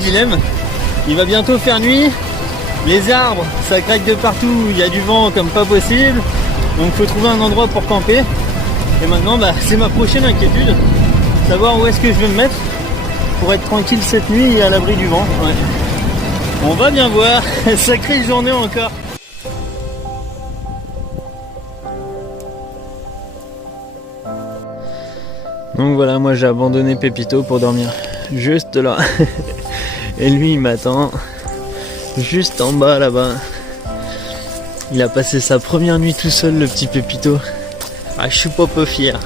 dilemme. Il va bientôt faire nuit. Les arbres, ça craque de partout. Il y a du vent comme pas possible. Donc faut trouver un endroit pour camper. Et maintenant, c'est ma prochaine inquiétude. Savoir où est-ce que je vais me mettre pour être tranquille cette nuit et à l'abri du vent. Ouais. On va bien voir. Sacrée journée encore. Donc voilà, moi j'ai abandonné Pépito pour dormir juste là. Et lui il m'attend juste en bas là-bas. Il a passé sa première nuit tout seul, le petit Pépito. Ah, je suis pas peu fier.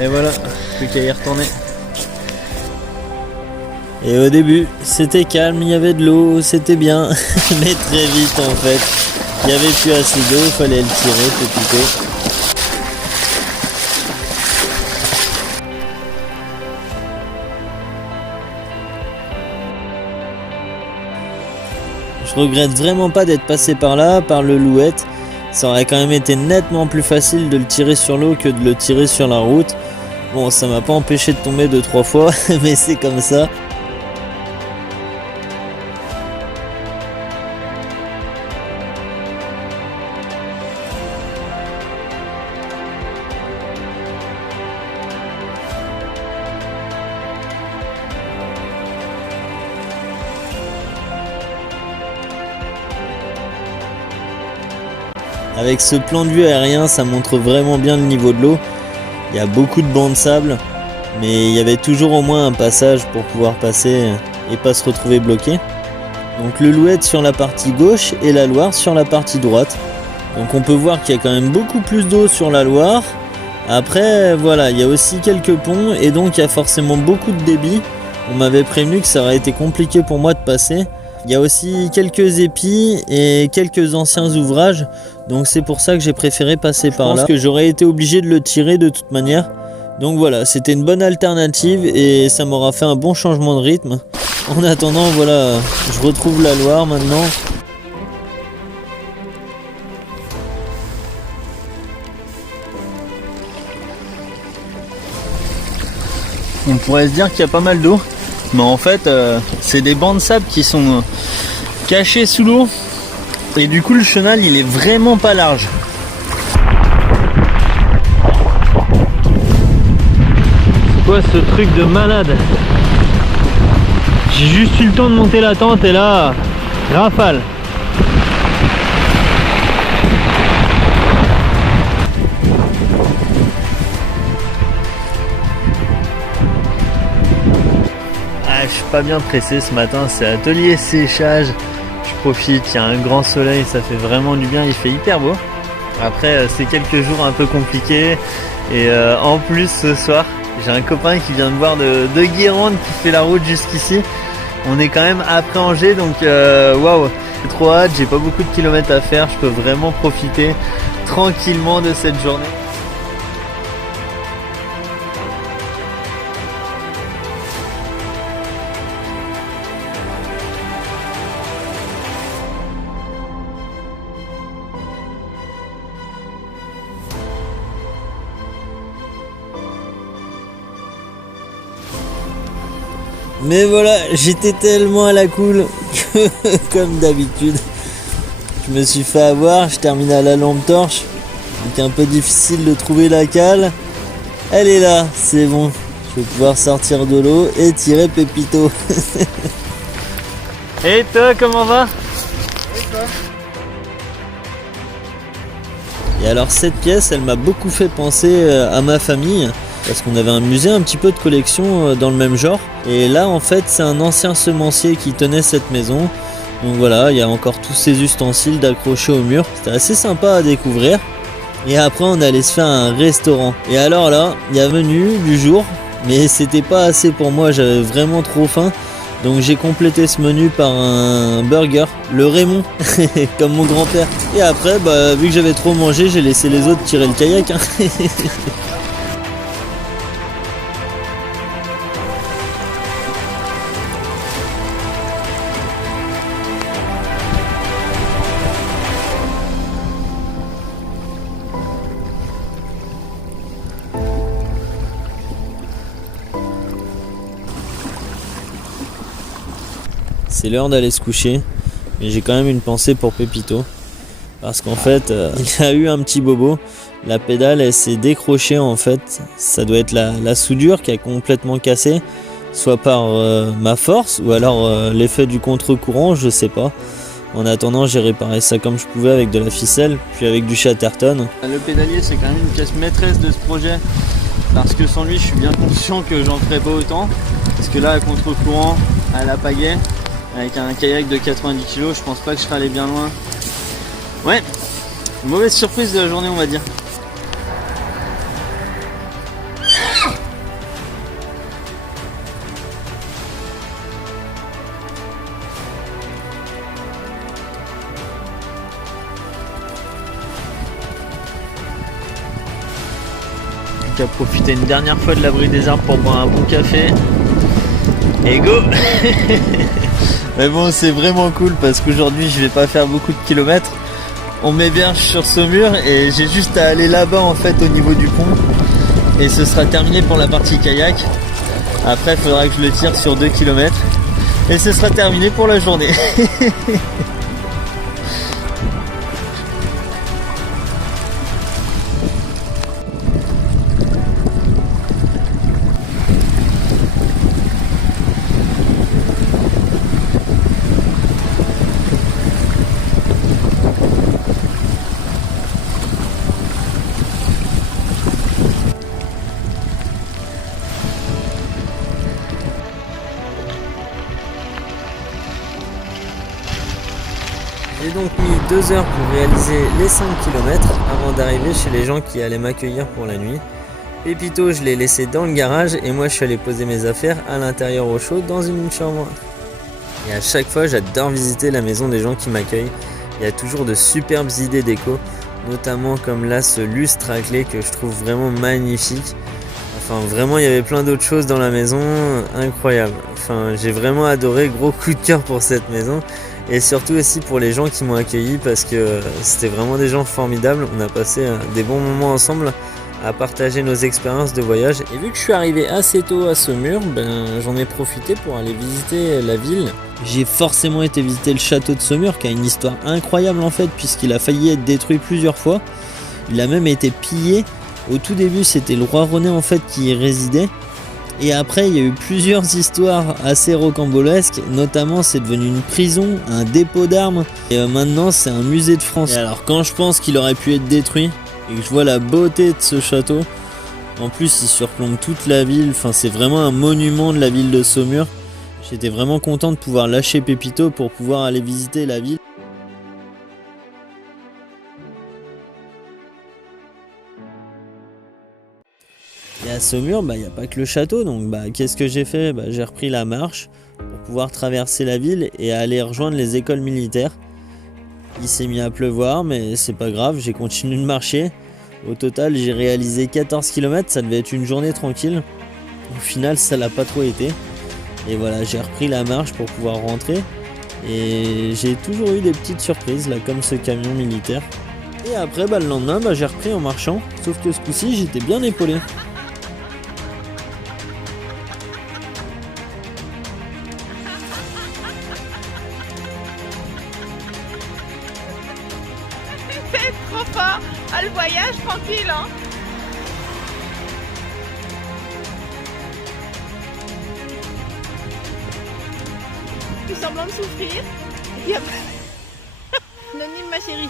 Et voilà, plus qu'à y retourner. Et au début, c'était calme, il y avait de l'eau, c'était bien. Mais très vite en fait, il n'y avait plus assez d'eau, il fallait le tirer, Pépito. Je regrette vraiment pas d'être passé par là, par le Louette. Ça aurait quand même été nettement plus facile de le tirer sur l'eau que de le tirer sur la route. Bon, ça m'a pas empêché de tomber 2-3 fois, mais c'est comme ça. Avec ce plan de vue aérien, ça montre vraiment bien le niveau de l'eau. Il y a beaucoup de bancs de sable, mais il y avait toujours au moins un passage pour pouvoir passer et pas se retrouver bloqué. Donc le Louette sur la partie gauche et la Loire sur la partie droite. Donc on peut voir qu'il y a quand même beaucoup plus d'eau sur la Loire. Après voilà, il y a aussi quelques ponts et donc il y a forcément beaucoup de débit. On m'avait prévenu que ça aurait été compliqué pour moi de passer. Il y a aussi quelques épis et quelques anciens ouvrages, donc c'est pour ça que j'ai préféré passer par là. Je pense que j'aurais été obligé de le tirer de toute manière. Donc voilà, c'était une bonne alternative et ça m'aura fait un bon changement de rythme. En attendant, voilà, je retrouve la Loire maintenant. On pourrait se dire qu'il y a pas mal d'eau. Mais en fait, c'est des bancs de sable qui sont cachés sous l'eau. Et du coup, le chenal, il est vraiment pas large. C'est quoi ce truc de malade? J'ai juste eu le temps de monter la tente et là, rafale. Je suis pas bien pressé ce matin, c'est atelier séchage. Je profite, il y a un grand soleil, ça fait vraiment du bien, il fait hyper beau. Après c'est quelques jours un peu compliqués et en plus ce soir j'ai un copain qui vient me voir de Guérande qui fait la route jusqu'ici. On est quand même après Angers, donc waouh, j'ai trop hâte, j'ai pas beaucoup de kilomètres à faire, je peux vraiment profiter tranquillement de cette journée. Mais voilà, j'étais tellement à la cool que, comme d'habitude, je me suis fait avoir, je termine à la lampe torche, donc un peu difficile de trouver la cale. Elle est là, c'est bon, je vais pouvoir sortir de l'eau et tirer Pépito. Et toi, comment va? Et alors cette pièce, elle m'a beaucoup fait penser à ma famille. Parce qu'on avait un musée un petit peu de collection dans le même genre. Et là en fait c'est un ancien semencier qui tenait cette maison. Donc voilà, il y a encore tous ces ustensiles d'accrocher au mur. C'était assez sympa à découvrir. Et après on allait se faire un restaurant. Et alors là, il y a menu du jour. Mais c'était pas assez pour moi, j'avais vraiment trop faim. Donc j'ai complété ce menu par un burger, le Raymond, comme mon grand-père. Et après, vu que j'avais trop mangé, j'ai laissé les autres tirer le kayak. c'est l'heure d'aller se coucher. Mais j'ai quand même une pensée pour Pépito. Parce qu'en fait, il a eu un petit bobo. La pédale, elle s'est décrochée en fait. Ça doit être la soudure qui a complètement cassé. Soit par ma force, ou alors l'effet du contre-courant, je sais pas. En attendant, j'ai réparé ça comme je pouvais avec de la ficelle, puis avec du Chatterton. Le pédalier, c'est quand même une pièce maîtresse de ce projet. Parce que sans lui, je suis bien conscient que j'en ferais pas autant. Parce que là, à contre-courant, à la pagaie, avec un kayak de 90 kg, je pense pas que je serais allé bien loin. Ouais, mauvaise surprise de la journée, on va dire. À profiter une dernière fois de l'abri des arbres pour boire un bon café et go. Mais bon, c'est vraiment cool parce qu'aujourd'hui je vais pas faire beaucoup de kilomètres. On m'héberge sur Saumur et j'ai juste à aller là-bas en fait au niveau du pont et ce sera terminé pour la partie kayak. Après il faudra que je le tire sur 2 km et ce sera terminé pour la journée. J'ai donc mis 2 heures pour réaliser les 5 km avant d'arriver chez les gens qui allaient m'accueillir pour la nuit. Pépito, je l'ai laissé dans le garage et moi je suis allé poser mes affaires à l'intérieur au chaud dans une chambre. Et à chaque fois, j'adore visiter la maison des gens qui m'accueillent. Il y a toujours de superbes idées déco, notamment comme là ce lustre à clé que je trouve vraiment magnifique. Enfin vraiment, il y avait plein d'autres choses dans la maison, incroyable. Enfin, j'ai vraiment adoré, gros coup de cœur pour cette maison. Et surtout aussi pour les gens qui m'ont accueilli parce que c'était vraiment des gens formidables. On a passé des bons moments ensemble à partager nos expériences de voyage. Et vu que je suis arrivé assez tôt à Saumur, j'en ai profité pour aller visiter la ville. J'ai forcément été visiter le château de Saumur qui a une histoire incroyable en fait puisqu'il a failli être détruit plusieurs fois. Il a même été pillé. Au tout début, c'était le roi René en fait qui y résidait. Et après, il y a eu plusieurs histoires assez rocambolesques. Notamment, c'est devenu une prison, un dépôt d'armes. Et maintenant, c'est un musée de France. Et alors, quand je pense qu'il aurait pu être détruit et que je vois la beauté de ce château, en plus, il surplombe toute la ville. Enfin, c'est vraiment un monument de la ville de Saumur. J'étais vraiment content de pouvoir lâcher Pépito pour pouvoir aller visiter la ville. Et à Saumur, il n'y a pas que le château, donc qu'est-ce que j'ai fait? J'ai repris la marche pour pouvoir traverser la ville et aller rejoindre les écoles militaires. Il s'est mis à pleuvoir, mais c'est pas grave, j'ai continué de marcher. Au total, j'ai réalisé 14 km, ça devait être une journée tranquille. Au final, ça l'a pas trop été. Et voilà, j'ai repris la marche pour pouvoir rentrer. Et j'ai toujours eu des petites surprises, là, comme ce camion militaire. Et après, le lendemain, j'ai repris en marchant, sauf que ce coup-ci, j'étais bien épaulé. C'est trop fort. Ah, le voyage tranquille, hein. Tout semblant de souffrir. Et après... Anonyme, ma chérie.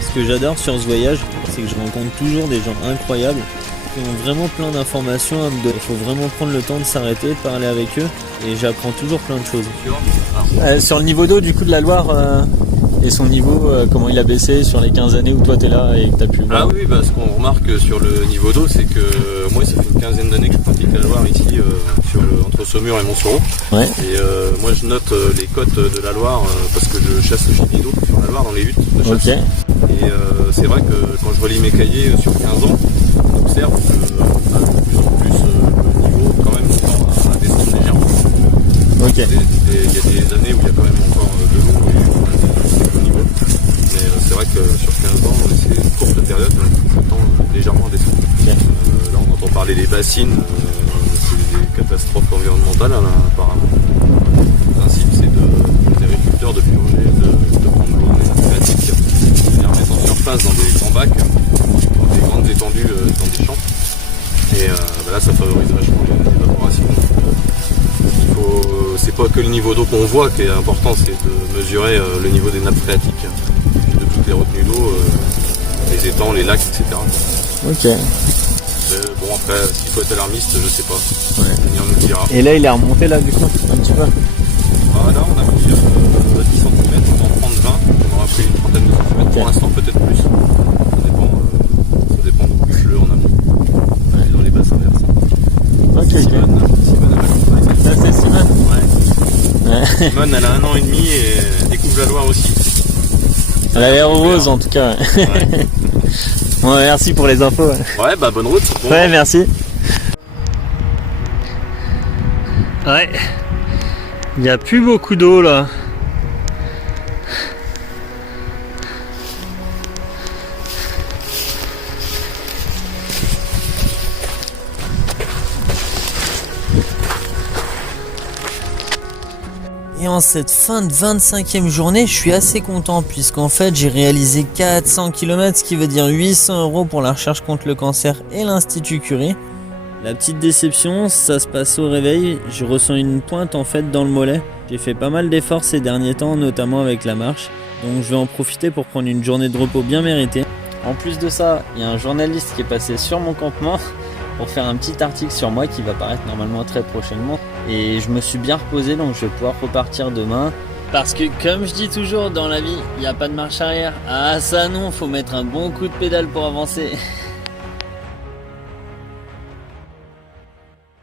Ce que j'adore sur ce voyage, c'est que je rencontre toujours des gens incroyables qui ont vraiment plein d'informations à me donner. Il faut vraiment prendre le temps de s'arrêter, de parler avec eux et j'apprends toujours plein de choses. Sur le niveau d'eau du coup de la Loire, Et son niveau, comment il a baissé sur les 15 années où toi t'es là et que t'as pu le voir? Ah oui, bah, ce qu'on remarque sur le niveau d'eau, c'est que moi ça fait une quinzaine d'années que je pratique la Loire ici entre Saumur et Montsoreau. Ouais. Et moi je note les côtes de la Loire parce que je chasse le gibier d'eau sur la Loire dans les huttes de chasse. Ok. Et c'est vrai que quand je relis mes cahiers sur 15 ans, on observe que de plus en plus le niveau quand même tend à descendre légèrement. Ok. Il y a des années où il y a quand même encore de l'eau et on a des niveau. Mais c'est vrai que sur 15 ans, c'est une courte période, on tend légèrement à descendre. Ok. Là on entend parler des bassines, c'est des catastrophes environnementales apparemment. Le principe c'est des agriculteurs de purger, de prendre l'eau phréatique et la remettre en surface dans des grands bacs, dans des grandes étendues dans des champs. Et là ça favorise vachement l'évaporation. C'est pas que le niveau d'eau qu'on voit qui est important, c'est de mesurer le niveau des nappes phréatiques, de toutes les retenues d'eau, les étangs, les lacs, etc. Ok. Bon après, s'il faut être alarmiste, je sais pas. Ouais. L'avenir nous le dira. Et là il est remonté là du coup un petit peu. Là on a pris 10 cm, on va en prendre 20, on aura pris une trentaine de centimètres pour l'instant, peut-être plus. Ça dépend du fleu en amont. Dans les bassins versants. Ok. Simone elle m'accompagne. Ça c'est Simone. Ouais. Simone elle a 1 an et demi et elle découvre la Loire aussi. Elle a l'air heureuse en tout cas. Ouais. Bon, merci pour les infos. Ouais, bah bonne route. Bon. Ouais, merci. Ouais. Il n'y a plus beaucoup d'eau là. Et en cette fin de 25e journée, je suis assez content puisqu'en fait j'ai réalisé 400 km, ce qui veut dire 800 € pour la recherche contre le cancer et l'Institut Curie. La petite déception, ça se passe au réveil, je ressens une pointe en fait dans le mollet. J'ai fait pas mal d'efforts ces derniers temps, notamment avec la marche, donc je vais en profiter pour prendre une journée de repos bien méritée. En plus de ça, il y a un journaliste qui est passé sur mon campement pour faire un petit article sur moi qui va paraître normalement très prochainement. Et je me suis bien reposé, donc je vais pouvoir repartir demain. Parce que comme je dis toujours dans la vie, il n'y a pas de marche arrière. Ah ça non, faut mettre un bon coup de pédale pour avancer.